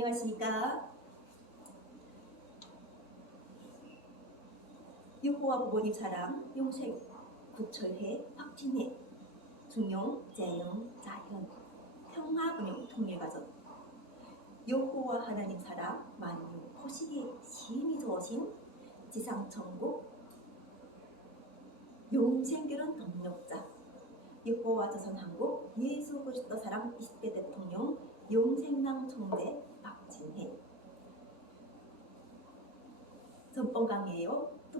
안녕하십니까. 여호와 부모님 사랑 용생 구철회 박진혜 중용 재영 자현 평화운영 통일가정 여호와 하나님 사랑 만유 포식의 심히 좋으신 지상천국 용생결혼 동력자 여호와 조선한국 예수 그리스도 사랑 20대 대통령 용생당 총재 박진혜 전번 강의예요. 두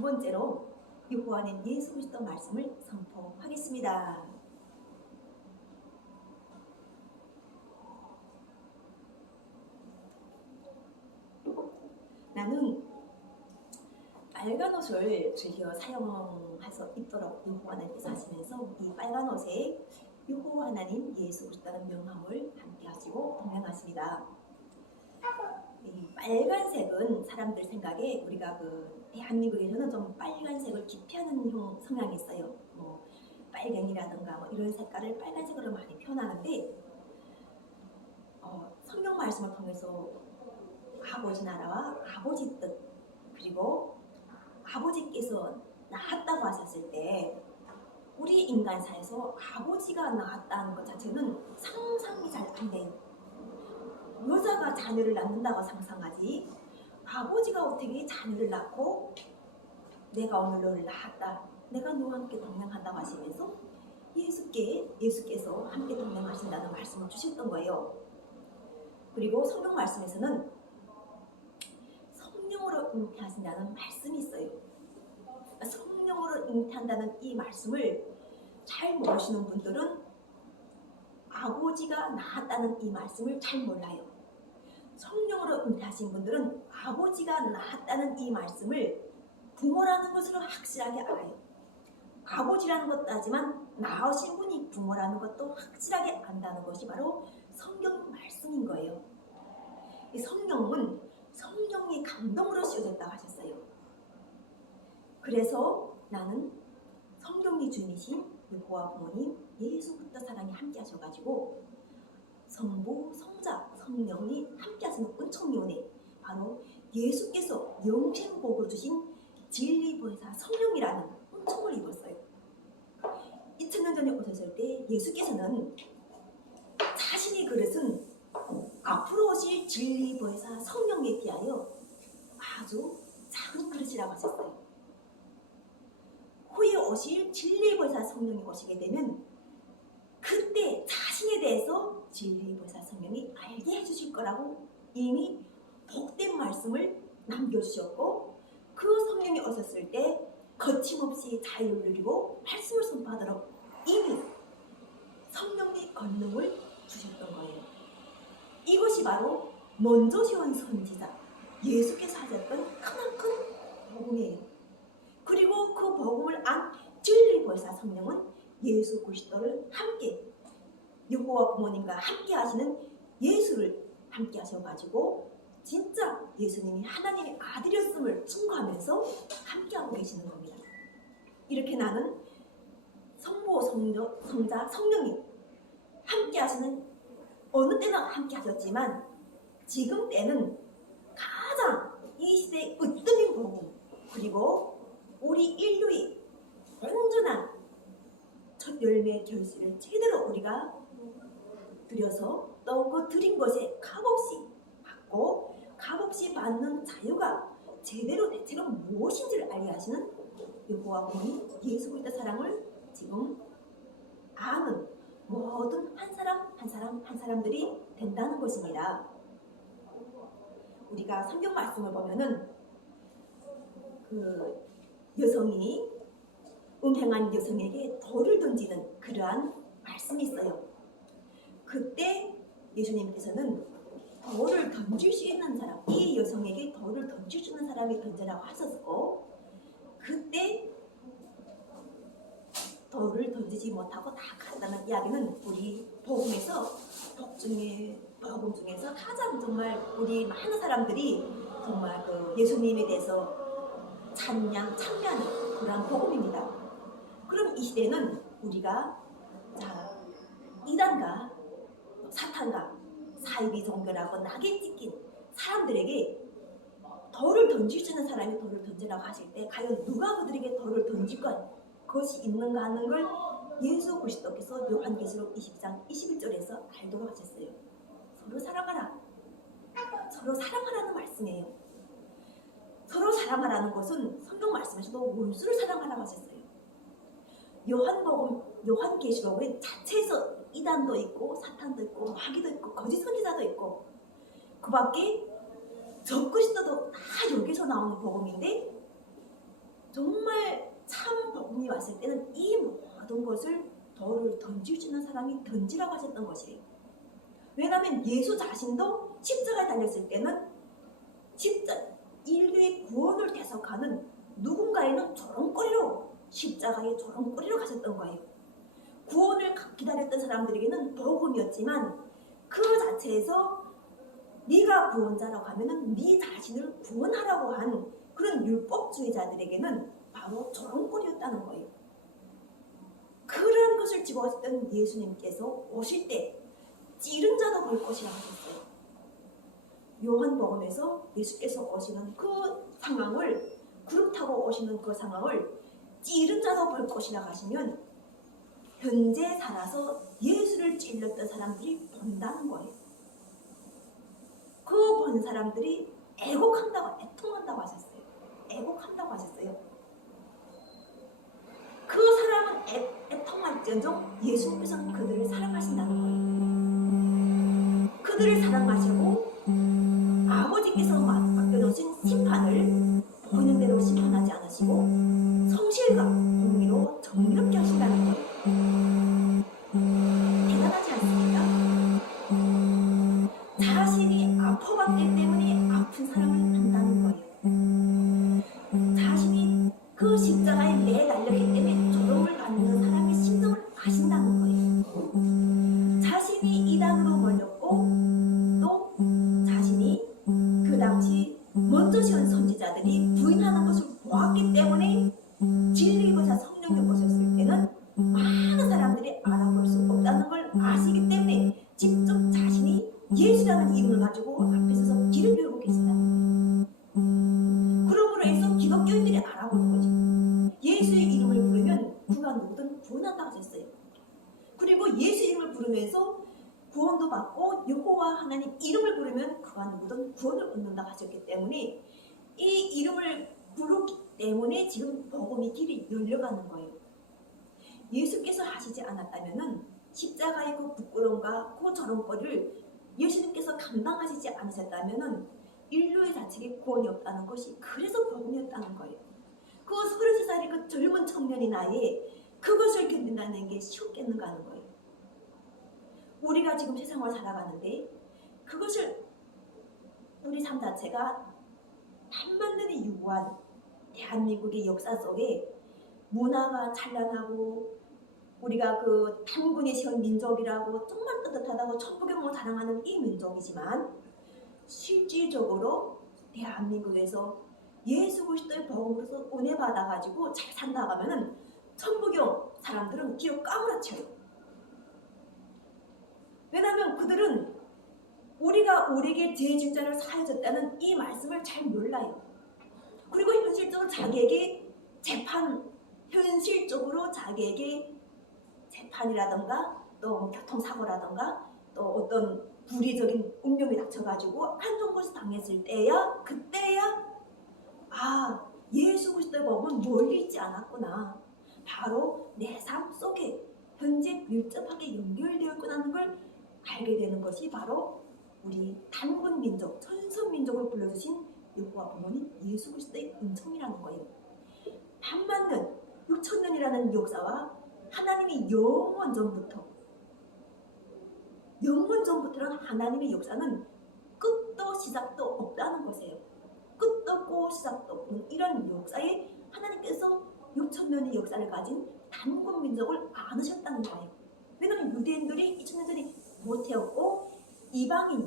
번째로 여호와는 예수 그리스도 말씀을 선포하겠습니다. 나는 빨간 옷을 즐겨 사용해서 입도록 여호와 하나님께서 하시면서 이 빨간 옷에 여호와 하나님 예수 그리스도라는 명함을 함께 하시고 동행하십니다. 이 빨간색은 사람들 생각에 우리가 대한민국에서는 좀 빨간색을 기피하는 성향이 있어요. 뭐 빨갱이라든가 뭐 이런 색깔을 빨간색으로 많이 표현하는데 성경 말씀을 통해서 아버지 나라와 아버지 뜻 그리고 아버지께서 낳았다고 하셨을 때 우리 인간사에서 아버지가 낳았다는 것 자체는 상상이 잘 안 돼요. 여자가 자녀를 낳는다고 상상하지 아버지가 어떻게 자녀를 낳고 내가 오늘 너를 낳았다 내가 너와 함께 동행한다고 하시면서 예수께서 함께 동행하신다는 말씀을 주셨던 거예요. 그리고 성경 말씀에서는 성령으로 잉태하신다는 말씀이 있어요. 성령으로 잉태한다는 이 말씀을 잘 모르시는 분들은 아버지가 낳았다는 이 말씀을 잘 몰라요. 성령으로 잉태하신 분들은 아버지가 낳았다는 이 말씀을 부모라는 것으로 확실하게 알아요. 아버지라는 것도 하지만 낳으신 분이 부모라는 것도 확실하게 안다는 것이 바로 성경 말씀인 거예요. 이 성령은 성령의 감동으로 씌워졌다고 하셨어요. 그래서 나는 성령의 주님이신 여호와 부모님 예수 그리스도 사랑이 함께 하셔가지고 성부, 성자, 성령이 함께 하시는 은총의 은혜 바로 예수께서 영생복을 주신 진리보혜사 성령이라는 은총을 입었어요. 2000년 전에 오셨을 때 예수께서는 자신의 그릇은 앞으로 오실 진리보혜사 성령에 비하여 아주 작은 그릇이라고 하셨어요. 후에 오실 진리보혜사 성령이 오시게 되면 그때 자신에 대해서 진리보혜사 성령이 알게 해주실 거라고 이미 복된 말씀을 남겨주셨고 그 성령이 오셨을 때 거침없이 자유를 누리고 말씀을 선포하도록 이미 성령의 권능을 주셨던 거예요. 이것이 바로 먼저 세운 선지자 예수께서 하셨던 크나큰 복음이에요. 그리고 그 복음을 안 진리보혜사 성령은 예수 그리스도를 함께 여호와 부모님과 함께 하시는 예수를 함께 하셔가지고 진짜 예수님이 하나님의 아들이었음을 증거하면서 함께하고 계시는 겁니다. 이렇게 나는 성부, 성자, 성령이 함께 하시는 어느 때나 함께 하셨지만 지금 때는 가장 이 시대의 으뜸인 복음 그리고 우리 인류의 온전한 첫 열매의 결실을 제대로 우리가 드려서 또 그 드린 것에 값없이 받고 값없이 받는 자유가 제대로 대체로 무엇인지를 알게 하시는 여호와 부모님 예수 그리스도 사랑을 지금 아는 모든 한 사람들이 된다는 것입니다. 우리가 성경 말씀을 보면은 그 여성이 음행한 여성에게 돌을 던지는 그러한 말씀이 있어요. 그때 예수님께서는 돌을 던질 수 있는 사람, 이 여성에게 돌을 던질 수 있는 사람이 던져라고 하셨고 그때 돌을 던지지 못하고 다 갔다는 이야기는 우리 복음 중에서 가장 정말 우리 많은 사람들이 정말 그 예수님에 대해서 참여하는 그런 복음입니다. 그럼 이 시대는 우리가 이단과 사탄과 사이비 종교라고 낙에 찍힌 사람들에게 돌을 던질 수 있는 사람이 돌을 던지라고 하실 때 과연 누가 그들에게 돌을 던질 것이 있는가 하는 걸 예수 그리스도께서 요한계시록 20장 21절에서 알도록 하셨어요. 서로 사랑하라. 서로 사랑하라는 말씀이에요. 서로 사랑하라는 것은 성경 말씀에서도 원수를 사랑하라고 하셨어요. 요한계시록은 자체에서 이단도 있고 사탄도 있고 마귀도 있고 거짓 선지자도 있고 그 밖에 적그리스도도 다 여기서 나오는 복음인데 정말 참 복음이 왔을 때는 이 모든 것을 돌을 던질 수 있는 사람이 던지라고 하셨던 것이에요. 왜냐하면 예수 자신도 십자가에 달렸을 때는 인류의 구원을 대속하는 누군가에는 조롱거리로 십자가에 조롱거리로 가셨던 거예요. 구원을 기다렸던 사람들에게는 복음이었지만 그 자체에서 네가 구원자라고 하면은 네 자신을 구원하라고 한 그런 율법주의자들에게는 바로 조롱거리였다는 거예요. 그런 것을 집어왔던 예수님께서 오실 때 찌른 자도 볼 것이라고 하셨어요. 요한복음에서 예수께서 오시는 그 상황을 구름 타고 오시는 그 상황을 찌른 자도 볼 것이라고 하시면 현재 살아서 예수를 찔렀던 사람들이 본다는 거예요. 그 본 사람들이 애통한다고 하셨어요. 애곡한다고 하셨어요. 그 사람은 애통할지언정 예수님께서는 그들을 사랑하신다는 거예요. 그들을 사랑하시고 아버지께서 맡겨놓으신 심판을 보이는 대로 심판하지 않으시고 성실과 공의로 정의롭게 하신다는 거예요. 대단하지 않습니까? 자신이 아파봤기 때문에 아픈 사람을 안다는 거예요. 자신이 그 십자가에 매달렸기 때문에 조롱을 받는 사람의 심정을 아신다는 거예요. 자신이 이단으로 몰렸고 또 자신이 그 당시 먼저 세운 선지자들이 부인하는 것을 보았기 때문에 진리보다 성령을 보셨을 때는 많은 사람들이 알아볼 수 없다는 걸 아시기 때문에 직접 자신이 예수라는 이름을 가지고 앞에 서서 길을 배우고 계신다는 거예요. 그러므로 해서 기독교인들이 알아보는 거죠. 예수의 이름을 부르면 그가 누구든 구원한다고 하셨어요. 그리고 예수 이름을 부르면서 구원도 받고 여호와 하나님 이름을 부르면 그가 누구든 구원을 얻는다고 하셨기 때문에 이 이름을 부르기 때문에 지금 복음의 길이 열려가는 거예요. 예수께서 하시지 않았다면 십자가의 그 부끄러움과 그 저런거리를 예수님께서 감당하시지 않으셨다면 인류의 자체에 구원이 없다는 것이 그래서 복음이었다는 거예요. 그 33살의 그 젊은 청년의 나이에 그것을 견딘다는 게 쉬웠겠는가 하는 거예요. 우리가 지금 세상을 살아가는데 그것을 우리 삶 자체가 한만년이 유구한 대한민국의 역사 속에 문화가 찬란하고 우리가 그 단군이 세운 민족이라고 정말 뜨뜻하다고 천부경을 자랑하는 이 민족이지만 실질적으로 대한민국에서 예수 그리스도의 복음으로서 은혜 받아가지고 잘 산다고 하면은 천부경 사람들은 뒤로 까무라쳐요. 왜냐하면 그들은 우리에게 죄 진자를 사해줬다는 이 말씀을 잘 몰라요. 그리고 현실적으로 자기에게 재판이라던가 또 교통사고라던가 또 어떤 불의적인 운명이 닥쳐가지고 안 좋은 것을 당했을 때야 그때야 예수 그리스도의 복음은 멀리 있지 않았구나. 바로 내 삶 속에 현재 밀접하게 연결되어 있구나 하는 걸 알게 되는 것이 바로 우리 단군 민족, 천성 민족을 불러주신 여호와 부모님 예수 그리스도의 은총이라는 거예요. 8만 6,000년이라는 역사와 하나님이 영원 전부터는 하나님의 역사는 끝도 시작도 없다는 것이에요. 끝도 없고 시작도 없는 이런 역사에 하나님께서 6,000년의 역사를 가진 단군 민족을 안으셨다는 거예요. 왜냐하면 유대인들이 2,000년 전에 못해었고 이방인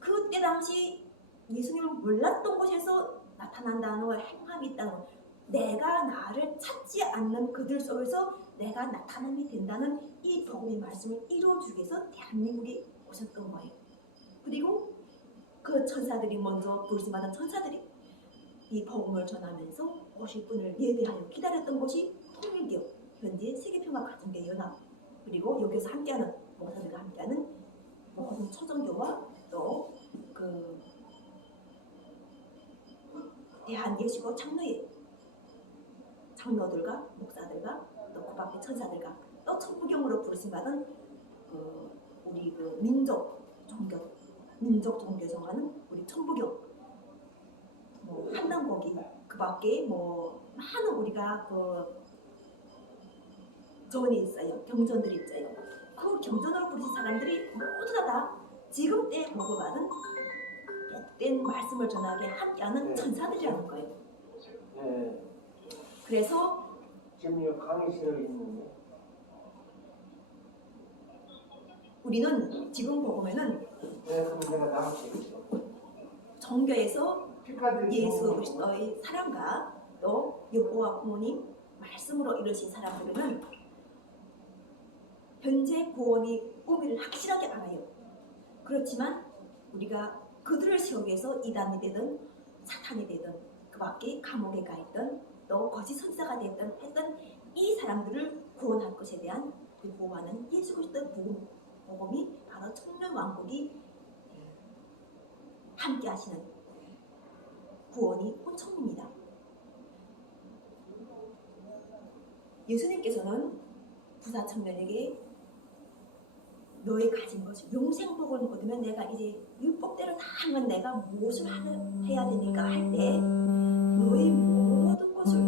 그때 당시 예수님을 몰랐던 곳에서 나타난다는 행함이 있다는 것. 내가 나를 찾지 않는 그들 속에서 내가 나타남이 된다는 이 복음의 말씀을 이루어주기 위해서 대한민국에 오셨던 거예요. 그리고 그 천사들이 먼저 부르심받은 천사들이 이 복음을 전하면서 오실 분을 예배하여 기다렸던 것이 통일교, 현재 세계평화가정교 연합, 그리고 여기서 함께하는 목사들과 함께하는 모든 초정교와 또 그 대한예수교 장로회 장로들과 목사들과 또 그 밖에 천사들과 또 천부경으로 부르심받은 우리 그 민족 종교 정하는 우리 천부경 한남고기 그 밖에 많은 우리가 전이 있어요. 경전들이 있어요. 그 경전으로 부르신 사람들이 모두 다 지금 때에 보고받은 복된 말씀을 전하게 함께하는 천사들이라는 거예요. 그래서 지금 이 강의실에 있는데 우리는 지금 보면은 그럼 내가 나갈게요. 종교에서 예수 그리스도의 사랑과 또 여호와 부모님 말씀으로 이루신 사람들은 현재 구원의 의미를 확실하게 알아요. 그렇지만 우리가 그들을 세우기 위해서 이단이 되든 사탄이 되든 그 밖에 감옥에 가 있든 또 거짓 선사가 됐든 했던 이 사람들을 구원할 것에 대한 구원하는 예수 그리스도의 복음이 바로 천년 왕국이 함께 하시는 구원이 혼천입니다. 예수님께서는 부자 청년에게 너의 가진 것을 용생복을 얻으면 내가 이제 율법대로 다 하면 내가 무엇을 해야 되니까 할 때 너의 모든 것을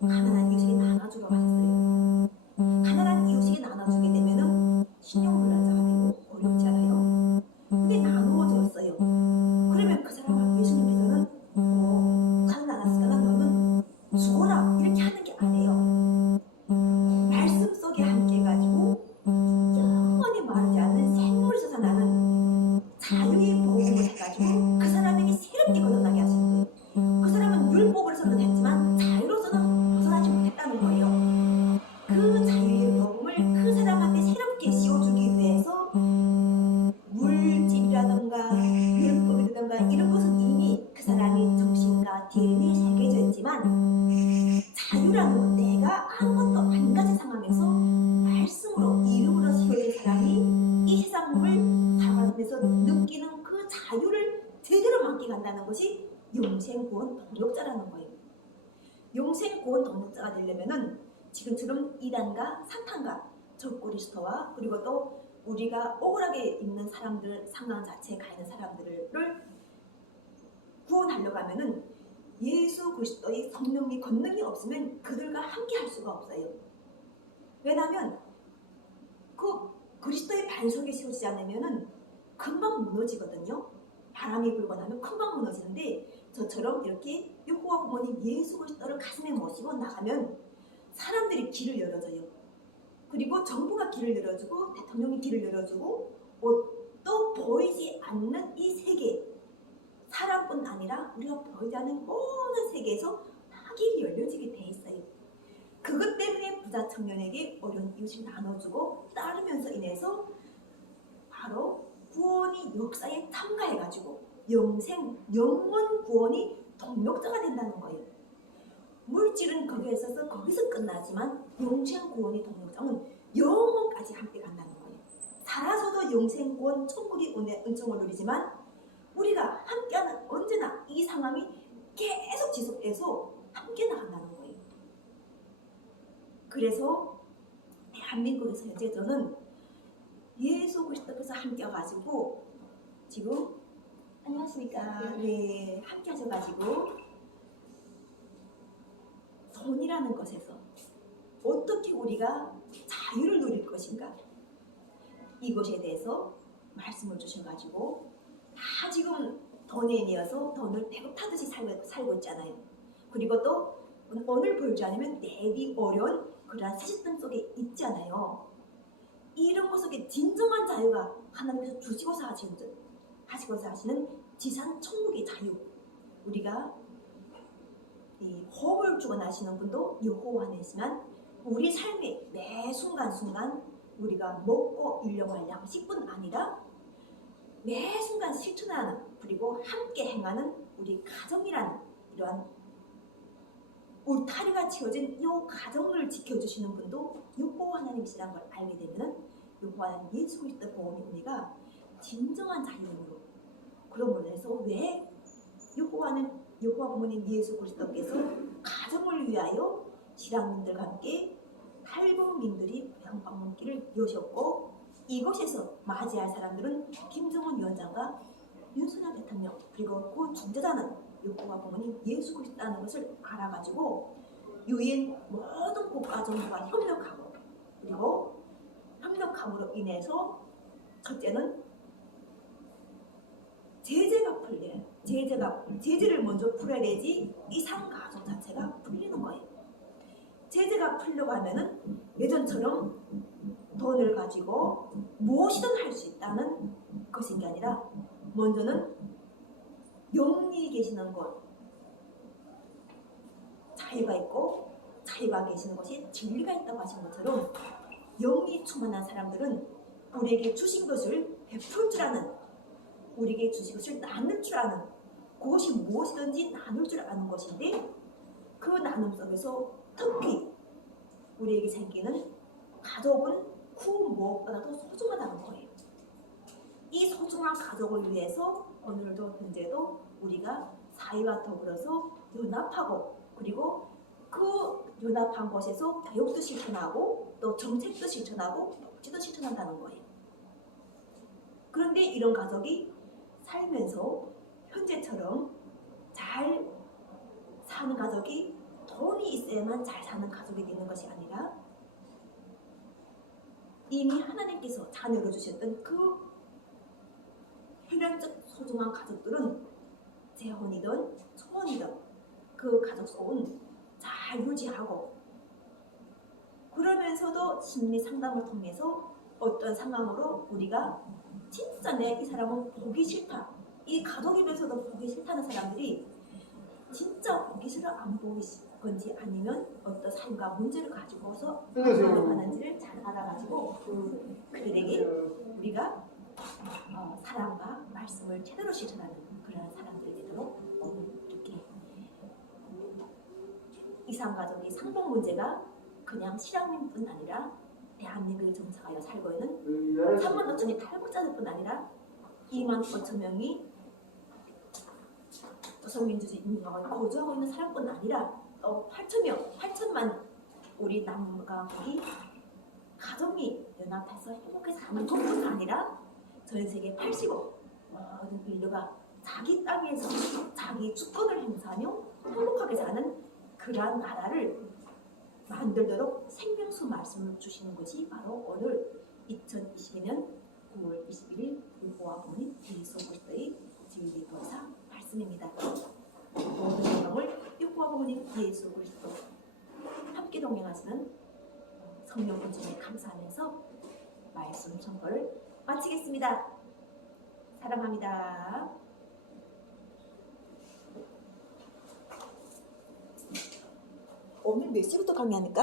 가난한 이웃에게 나눠주라고 하셨어요. 가난한 이웃에게 나눠주게 되면은 신용불량자가 되고 어렵지 않아요. 근데 나누어줬어요. 그러면 그 사람은 예수님께서는 잘 나눴으니까 너는 죽어라 이렇게 하는 게 아니에요. 말씀 속에 함께 해가지고 영원히 마르지 않는 생물이 솟아나는 자유의 복음을 해가지고 그 사람에게 새롭게 거듭나게 하시는 거예요. 그 사람은 율법으로서는 했지만 자유로서는 벗어나지 못했다는 거예요. 그 자유의 복음을 그 사람한테 새롭게 씌워주기 위해서 물질이라던가 율법이라던가 이런 것은 이미 그 사람의 정신과 DNA에 새겨져 있지만 자유라는 건 내가 아무것도 안 가진 상황에서 말씀으로 이름으로 세워진 사람이 이 세상을 살아가면서 느끼는 그 자유를 제대로 만끽한다는 것이 영생구원 동력자라는 거예요. 영생구원 동력자가 되려면은 지금처럼 이단과 사탄과 적그리스도와 그리고 또 우리가 억울하게 있는 사람들 상황 자체에 가 있는 사람들을 구원하려고 하면은 예수 그리스도의 성령의 권능이 없으면 그들과 함께 할 수가 없어요. 왜냐하면 그 그리스도의 반석에 세우지 않으면은 금방 무너지거든요. 바람이 불고 나면 금방 무너지는데 저처럼 이렇게 여호와 부모님 예수 그리스도를 가슴에 모시고 나가면 사람들이 길을 열어줘요. 그리고 정부가 길을 열어주고 대통령이 길을 열어주고 또 보이지 않는 이 세계 사람뿐 아니라 우리가 보이지 않는 모든 세계에서 다 길이 열려지게 돼 있어요. 그것 때문에 부자 청년에게 어려운 이웃을 나눠주고 따르면서 인해서 바로 구원이 역사에 참가해가지고 영원 구원이 동력자가 된다는 거예요. 물질은 거기에 있어서 거기서 끝나지만 영생 구원의 동력자는 영원까지 함께 간다는 거예요. 살아서도 영생 구원 천국의 은총을 누리지만 우리가 함께하는 언제나 이 상황이 계속 지속돼서 함께 나간다는 거예요. 그래서 대한민국에서 현재 저는 예수 그리스도께서 함께 와가지고 지금 안녕하십니까? 네, 함께 하셔가지고 돈이라는 것에서 어떻게 우리가 자유를 누릴 것인가 이것에 대해서 말씀을 주셔가지고 다 지금 돈에 내어서 돈을 배고파듯이 살고 있잖아요. 그리고 또 오늘 벌지 않으면 내일이 어려운 그러한 세습등 속에 있잖아요. 이런 것 속에 진정한 자유가 하나님께서 주시고서 하시는 지상 천국의 자유, 우리가 이 호흡을 주고 나시는 분도 여호와시지만 우리 삶의 매 순간순간 우리가 먹고 일용할 양식뿐 아니라 매 순간 실천하는 그리고 함께 행하는 우리 가정이라는 이러한 울타리가 지어진 이 가정을 지켜주시는 분도 여호와 하나님이시라는 걸 알게 되면 여호와 하나님 예수 그리스도 보험이 우리가 진정한 자유로 그러므로 해서 왜 여호와 부모님 예수 그리스도께서 가정을 위하여 신앙민들과 함께 탈북민들이 고향 방문길을 여셨고 이곳에서 맞이할 사람들은 김정은 위원장과 윤석열 대통령 그리고 그 중재자는 여호와 부모님 예수 그리스도라는 것을 알아가지고 유엔 모든 국가 정부가 협력하고 그리고 협력함으로 인해서 첫째는 제재가 풀려요. 제재를 먼저 풀어야 되지 이상 가족 자체가 풀리는 거예요. 제재가 풀려고 하면은 예전처럼 돈을 가지고 무엇이든 할 수 있다는 것인 게 아니라 먼저는 영리 계시는 것 자유가 있고 자유가 계시는 것이 진리가 있다고 하신 것처럼 영리 충만한 사람들은 우리에게 주신 것을 베풀 줄 아는 우리에게 주신 것을 나눌 줄 아는 그것이 무엇이든지 나눌 줄 아는 것인데 그 나눔 속에서 특히 우리에게 생기는 가족은 그 무엇보다도 소중하다는 거예요. 이 소중한 가족을 위해서 오늘도 현재도 우리가 사회와 더불어서 연합하고 그리고 그 연합한 곳에서 교육도 실천하고 또 정책도 실천하고 복지도 실천한다는 거예요. 그런데 이런 가족이 살면서 현재처럼 잘 사는 가족이 돈이 있어야만 잘 사는 가족이 되는 것이 아니라 이미 하나님께서 자녀로 주셨던 그 혈연적 소중한 가족들은 재혼이든 초혼이든 그 가족 속은 잘 유지하고 그러면서도 심리 상담을 통해서 어떤 상황으로 우리가 진짜 내 이 사람은 보기 싫다 이 가족이면서도 보기 싫다는 사람들이 진짜 보기 싫어 안 보기 건지 아니면 어떤 삶과 문제를 가지고서 하는지를 잘 알아가지고 그들에게 우리가 사랑과 말씀을 제대로 실천하는 그런 사람들이 되도록 이렇게 이상가족이 상봉 문제가 그냥 실향민뿐 아니라 대한민국에 정착하여 살고 있는 3만 5천이 탈북자들뿐 아니라 2만 5천 명이 조선민주주의 인민공화국에 거주하고 있는 사람뿐 아니라 또 8천만 우리 남가국이 가정이 연합해서 행복하게 사는 것뿐 아니라 전 세계 80억 모든 인류가 자기 땅에서 자기 주권을 행사하며 행복하게 사는 그러한 나라를 만들도록 생명수 말씀을 주시는 것이 바로 오늘 2022년 9월 21일 여호와 부모님 예수 그리스도의 진리도사 말씀입니다. 모든 영광을 여호와 부모님 예수 그리스도 함께 동행하시는 성령 분주에 감사하면서 말씀 선포를 마치겠습니다. 사랑합니다. 오늘 몇 시부터 강의합니까?